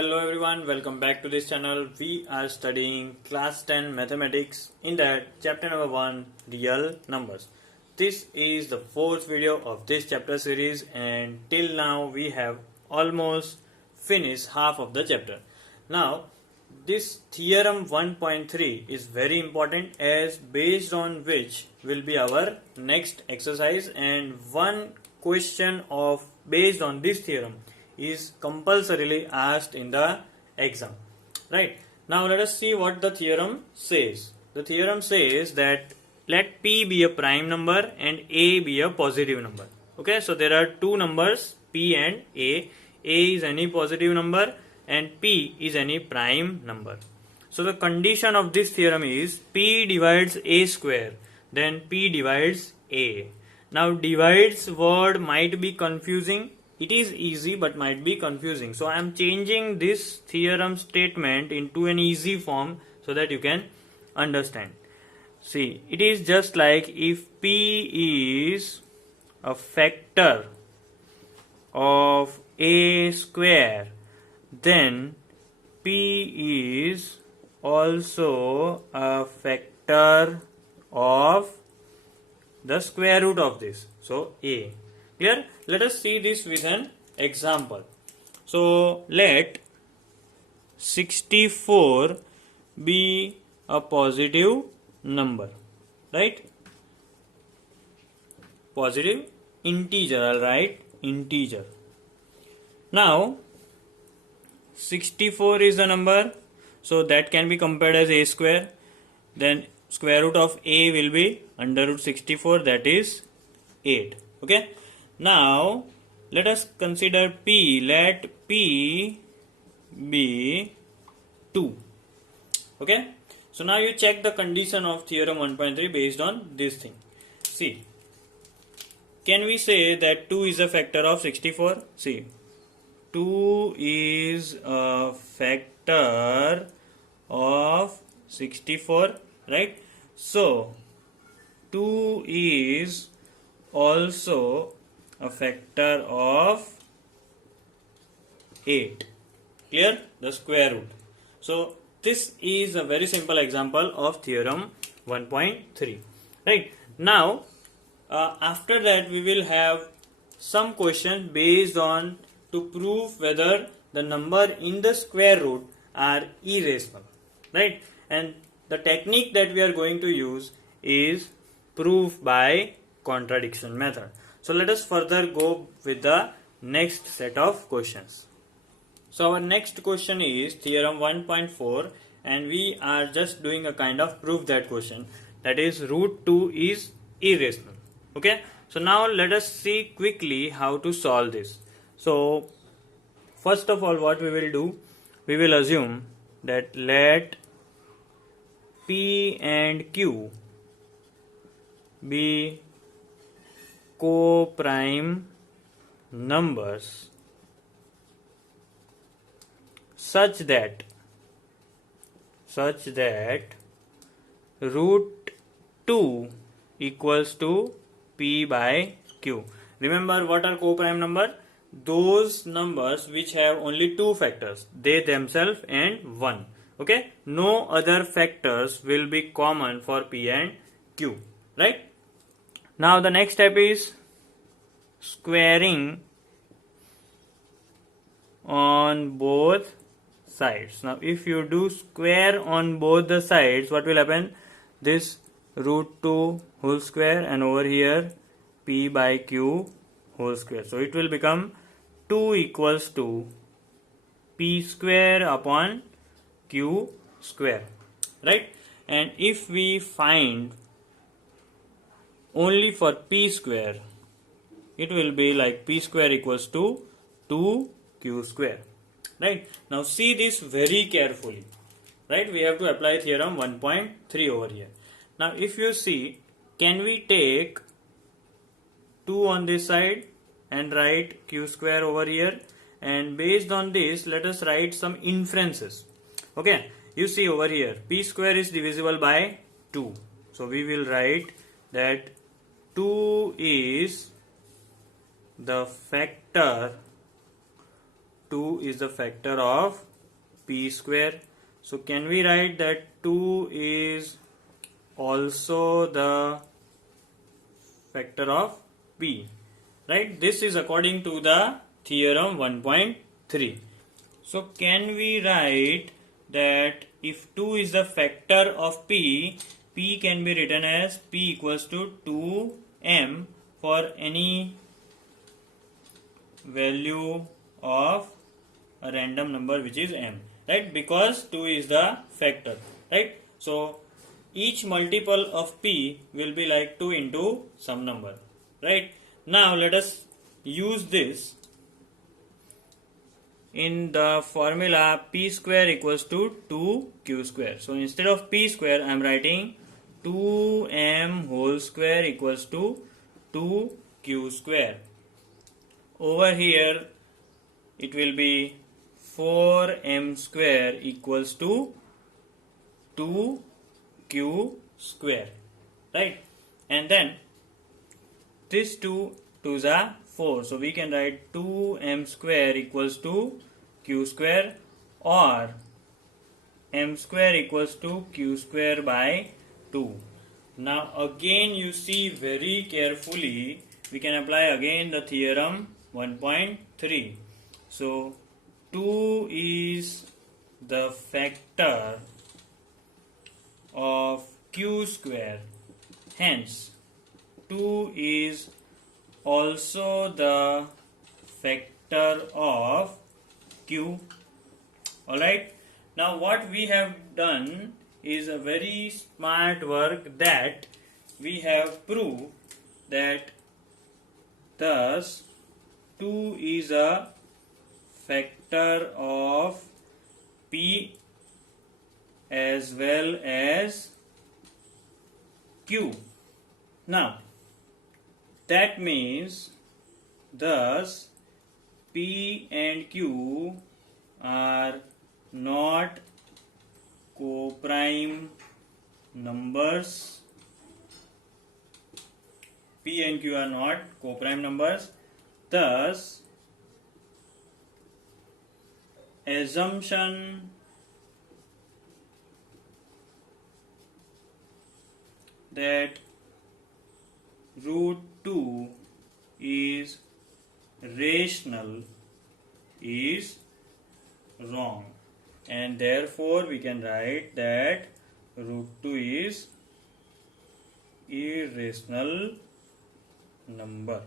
Hello everyone, welcome back to this channel. We are studying class 10 mathematics, in that chapter number 1, real numbers. This is the fourth video of this chapter series, and till now we have almost finished half of the chapter. Now this theorem 1.3 is very important, as based on which will be our next exercise, and one question of based on this theorem is compulsorily asked in the exam. Right? Now let us see what the theorem says. The theorem says that let P be a prime number and A be a positive number. Okay, so there are two numbers, P and A. A is any positive number and P is any prime number. So the condition of this theorem is P divides A square, then P divides A. Now divides word might be confusing. It is easy but might be confusing. So I am changing this theorem statement into an easy form so that you can understand. See, it is just like if P is a factor of A square, then P is also a factor of the square root of this. So A. Clear? Let us see this with an example. So let 64 be a positive number, right? Positive integer, I'll write integer. Now 64 is the number, so that can be compared as A square. Then square root of A will be under root 64, that is 8. Okay. Now let us consider P. Let P be 2. Okay. So now you check the condition of theorem 1.3 based on this thing. See, can we say that 2 is a factor of 64? See, 2 is a factor of 64, right? So 2 is also a factor of 8. Clear? The square root. So this is a very simple example of theorem 1.3. Right? Now after that we will have some questions based on to prove whether the number in the square root are irrational. Right? And the technique that we are going to use is proof by contradiction method. So let us further go with the next set of questions. So our next question is theorem 1.4, and we are just doing a kind of proof that question, that is root 2 is irrational. Okay. So now let us see quickly how to solve this. So first of all, what we will do, we will assume that let P and Q be co-prime numbers such that root 2 equals to P by Q. Remember, what are co-prime number? Those numbers which have only two factors, they themselves and 1. Okay, no other factors will be common for P and Q, right? Now the next step is squaring on both sides. Now if you do square on both the sides, what will happen? This root 2 whole square, and over here P by Q whole square. So it will become 2 equals to P square upon Q square, right? And if we find only for P square, it will be like P square equals to 2Q square, right? Now see this very carefully, right? We have to apply theorem 1.3 over here. Now if you see, can we take 2 on this side and write Q square over here, and based on this let us write some inferences. Okay, you see over here P square is divisible by 2, so we will write that 2 is the factor of p square. So can we write that 2 is also the factor of p? Right? This is according to the theorem 1.3. So can we write that if 2 is the factor of p, p can be written as p equals to 2m for any value of a random number which is m, right? Because 2 is the factor, right? So each multiple of p will be like 2 into some number, right? Now let us use this in the formula p square equals to 2q square. So instead of p square I am writing 2m whole square equals to 2q square. Over here it will be 4m square equals to 2q square, right? And then this 2 2's are 4, so we can write 2m square equals to q square, or m square equals to q square by 2. Now again you see very carefully, we can apply again the theorem 1.3. So 2 is the factor of q square, hence 2 is also the factor of q. Alright, now what we have done is a very smart work, that we have proved that thus 2 is a factor of p as well as q. Now that means thus p and q are not co-prime numbers. P and q are not co-prime numbers. Thus assumption that root 2 is rational is wrong, and therefore we can write that root 2 is irrational number.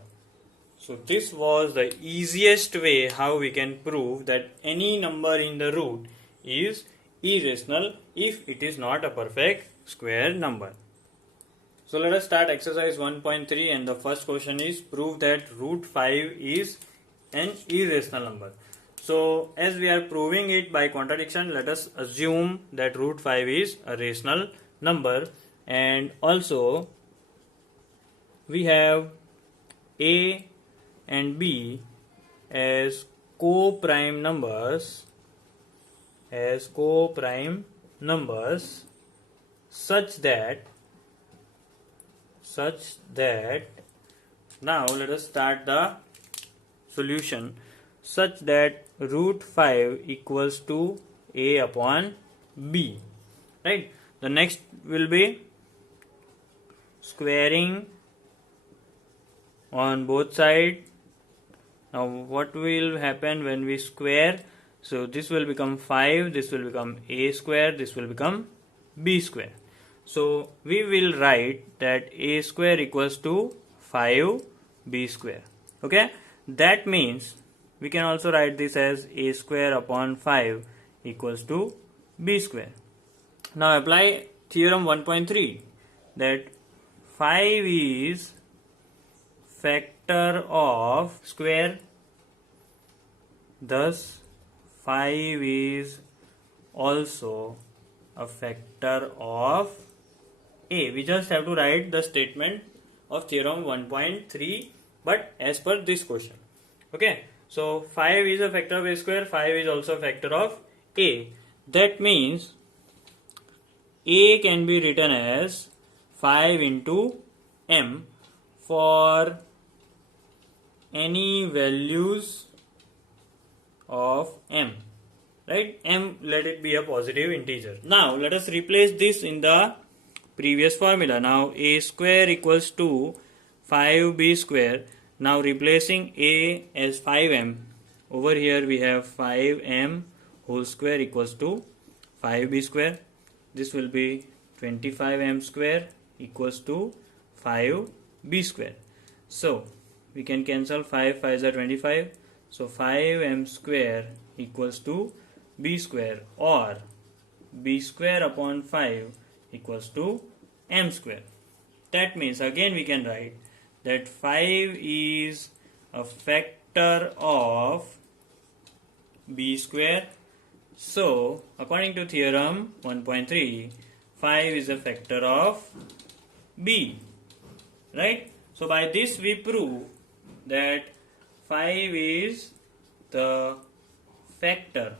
So this was the easiest way how we can prove that any number in the root is irrational if it is not a perfect square number. So let us start exercise 1.3, and the first question is prove that root 5 is an irrational number. So as we are proving it by contradiction, let us assume that root 5 is a rational number, and also we have a and b as co-prime numbers, such that now let us start the solution, such that root 5 equals to a upon b, right? The next will be squaring on both sides. Now what will happen when we square? So this will become 5, this will become a square, this will become b square. So we will write that a square equals to 5b square. Okay, that means we can also write this as a square upon 5 equals to b square. Now apply theorem 1.3, that 5 is factor of square, thus 5 is also a factor of a. We just have to write the statement of theorem 1.3 but as per this question. Okay, so 5 is a factor of a square, 5 is also a factor of a. That means a can be written as 5 into m for any values of m. right? M, let it be a positive integer. Now let us replace this in the previous formula. Now a square equals to 5b square. Now replacing a as 5m, over here we have 5m whole square equals to 5b square. This will be 25m square equals to 5b square. So we can cancel 5 5s are 25. So 5m square equals to b square, or b square upon 5 equals to m square. That means again we can write that 5 is a factor of b square. So according to theorem 1.3, 5 is a factor of b, right? So by this we prove that 5 is the factor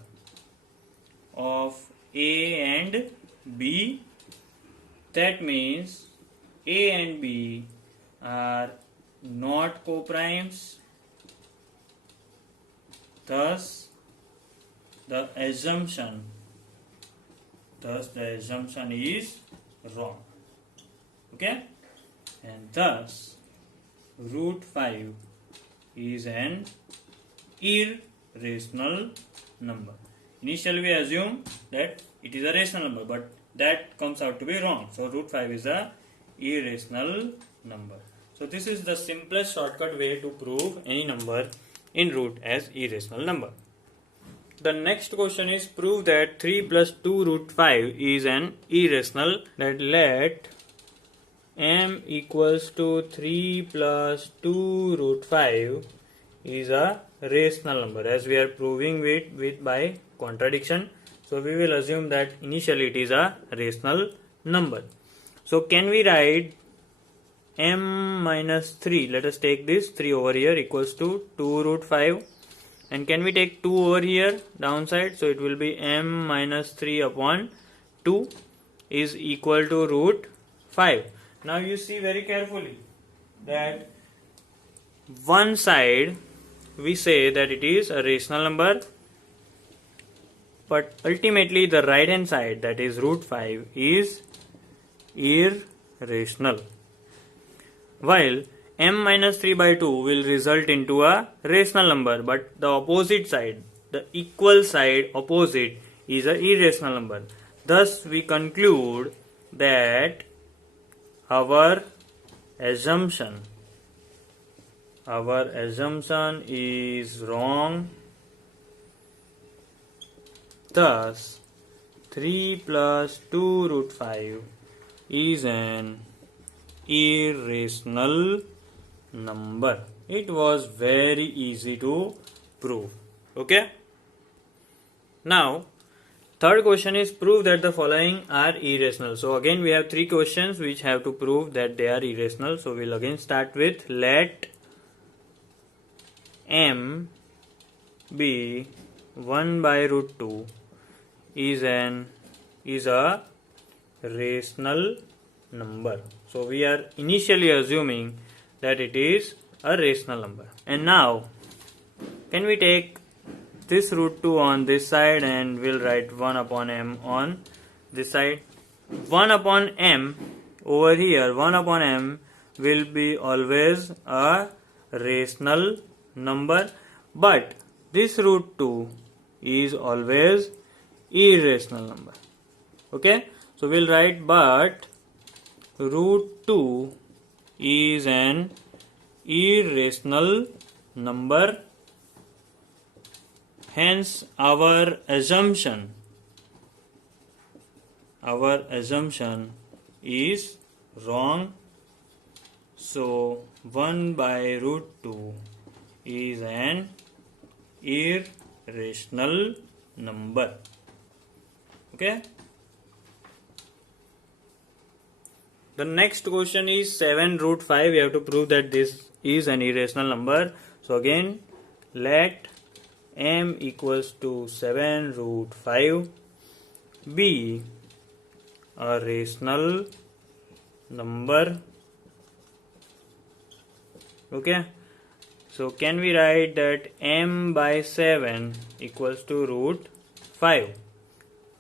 of a and b. That means a and b are not co-primes. Thus the assumption is wrong. Okay? And thus root 5 is an irrational number. Initially we assume that it is a rational number, but that comes out to be wrong. So root 5 is a irrational number. So this is the simplest shortcut way to prove any number in root as irrational number. The next question is prove that 3 plus 2 root 5 is an irrational. Let m equals to 3 plus 2 root 5 is a rational number, as we are proving with by contradiction. So we will assume that initially it is a rational number. So can we write m minus 3, let us take this 3 over here, equals to 2 root 5, and can we take 2 over here downside, so it will be m minus 3 upon 2 is equal to root 5. Now you see very carefully that one side we say that it is a rational number, but ultimately the right hand side, that is root 5, is irrational, while m minus 3 by 2 will result into a rational number, but the opposite side, the equal side opposite, is a irrational number. Thus we conclude that our assumption is wrong. Thus 3 plus 2 root 5 is an irrational number. It was very easy to prove. Okay. Now third question is prove that the following are irrational. So again we have three questions which have to prove that they are irrational. So we'll again start with let m be 1 by root 2 is a rational number. So we are initially assuming that it is a rational number. And now can we take this root 2 on this side and we'll write 1 upon m on this side. 1 upon m over here, 1 upon m will be always a rational number, but this root 2 is always irrational number. Okay, so we'll write but root 2 is an irrational number, hence our assumption is wrong. So 1 by root 2 is an irrational number. Okay. The next question is 7 root 5. We have to prove that this is an irrational number. So again let m equals to 7 root 5 be a rational number. Okay, so can we write that m by 7 equals to root 5.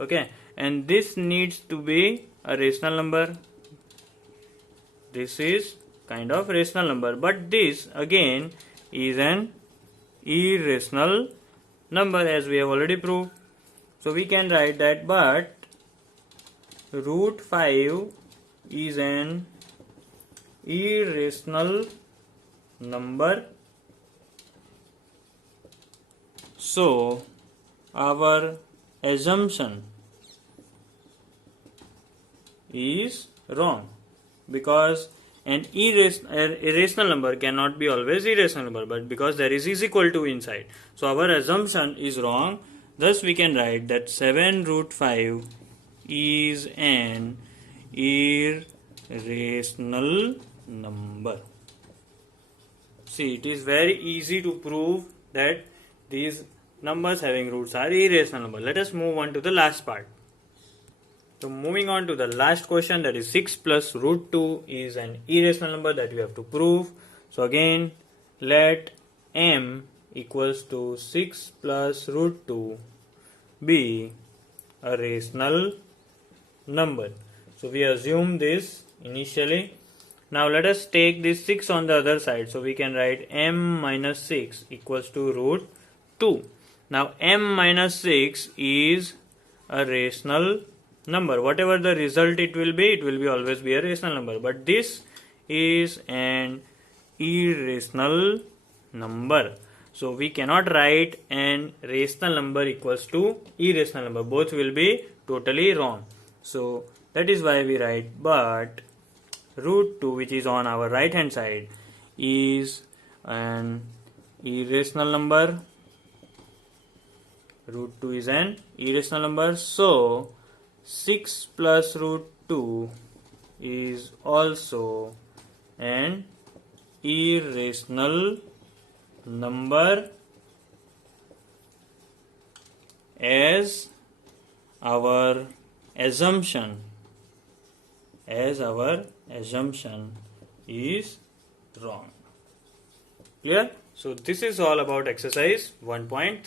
Okay, and this needs to be a rational number. This is kind of rational number, but this again is an irrational number, as we have already proved. So we can write that, but root 5 is an irrational number. So our assumption is wrong, because an irrational number cannot be always irrational number, but because there is equal to inside, so our assumption is wrong. Thus we can write that 7 root 5 is an irrational number. See, it is very easy to prove that these numbers having roots are irrational number. Let us move on to the last part. So moving on to the last question, that is 6 plus root 2 is an irrational number that we have to prove. So again, let m equals to 6 plus root 2 be a rational number. So we assume this initially. Now let us take this 6 on the other side. So we can write m minus 6 equals to root 2. Now m minus 6 is a rational number. Whatever the result it will be always be a rational number. But this is an irrational number. So we cannot write an rational number equals to irrational number. Both will be totally wrong. So that is why we write, but root 2, which is on our right hand side, is an irrational number. Root 2 is an irrational number. So 6 plus root 2 is also an irrational number, as our assumption is wrong. Clear? So this is all about exercise 1.3.